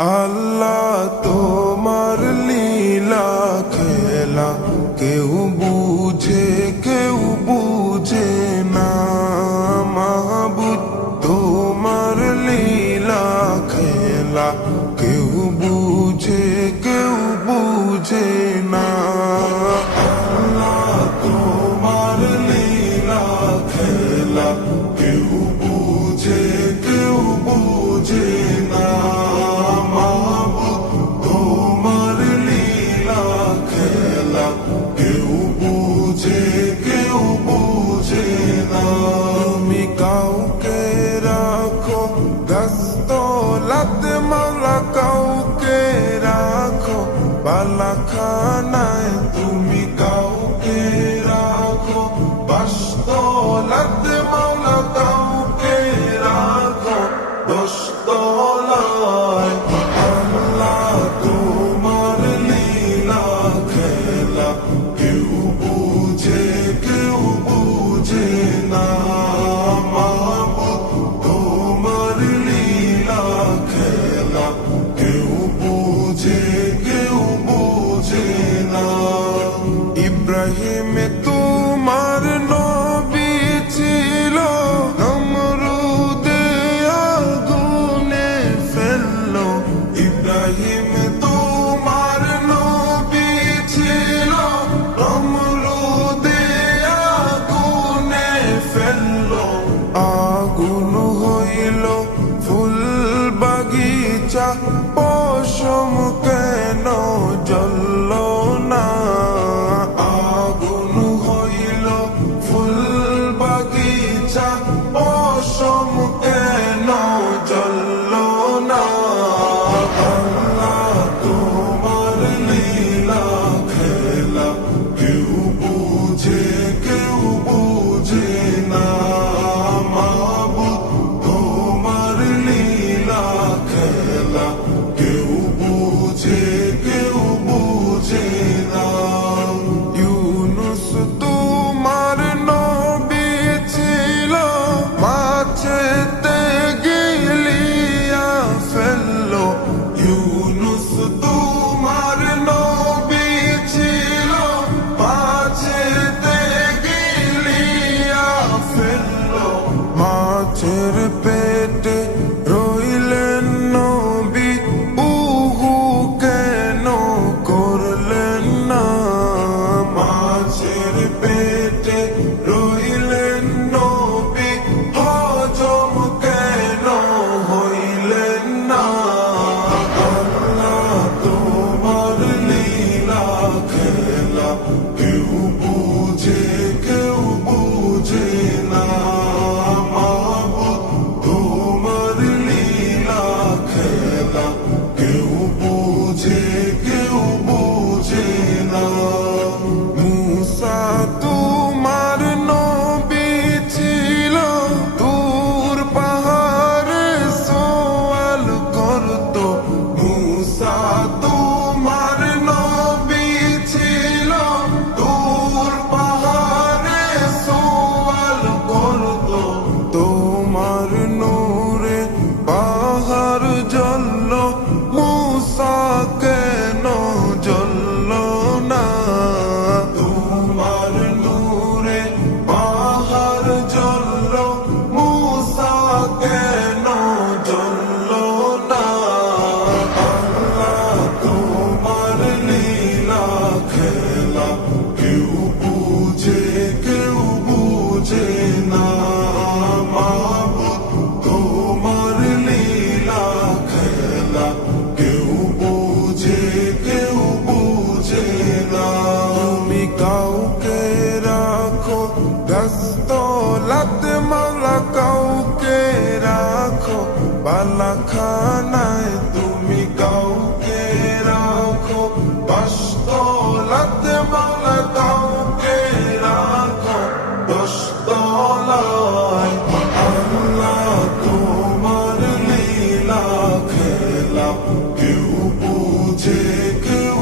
আল্লাহ তোমার লীলা খেলা কেউ বুঝে কেউ বুঝে না। মাহবুব তোমার লীলা খেলা কেউ বুঝে কেউ বুঝে না। আল্লাহ তোমার লীলা খেলা কেউ বুঝে কেউ বুঝে না। তুমি কাউকে রাখো গাছতলাতে মালা, কাউকে রাখো বালাখানায়। তুমি কাউকে রাখো বাসতলাতে মালা, কাউকে রাখো দশতলায়। আল্লাহ তোমার লীলা খেলা কেউ বুঝে কেউ বুঝে না। মাহবুব তোমার লীলা খেলা কেউ বুঝে কেউ বুঝে না। ইব্রাহিম তোমার নবী ছিল, নমরুদে আগুনে ফেললো। ইব্রাহিম তোমার নবী ছিল, নমরুদে আগুনে ফেললো। আগুন হইল ফুল বাগিচা, পশম কেন জ্বলল না। আগুন হইল ফুল বাগিচা, পশম কেন জ্বলল না। আল্লাহ তোমার লীলা খেলা কেউ বুঝে কেউ বুঝে না। মাহবুব তোমার লীলা খেলা কেউ বুঝে কেউ বুঝে না। ইউনুস তোমার নবী ছিল, মাছেতে গিলিয়া ফেললো। ইউনুস তোমার নবী ছিল, মাছেতে গিলিয়া ফেললো। মাছের পেটে রইলেন নবী, উহু কেন করলেন না। মাছের পেটে রইলেন নবী, হজম কেন হইলেন না। আল্লাহ তোমার লীলা খেলা কেউ বুঝে কেউ বুঝে না। মাহবুব তোমার লীলা খেলা কেউ বুঝে কেউ বুঝে না। মুসা তোমার নবী ছিল, তুর পাহাড়ে সওয়াল করতো। মুসা তোমার নবী ছিল, তুর পাহাড়ে সওয়াল করতো। তোমার নূরে পাহাড় জ্বলল, মুসা কেন জ্বলল না। তোমার নূরে পাহাড় জ্বলল, মুসা কেন জ্বলল না। আল্লাহ তোমার লীলা খেলা কেউ বুঝে কেউ বুঝে না। মাহবুব তোমার লীলা খেলা কেউ বুঝে কেউ বুঝে না। তুমি কাউকে রাখো গাছতলাতে মালা, কাউকে রাখো বালাখানায়। তুমি কাউকে রাখো বাসতলাতে মালা, কাউকে রাখো দশতলায়। আল্লাহ তোমার লীলা খেলা কেউ বুঝে কেউ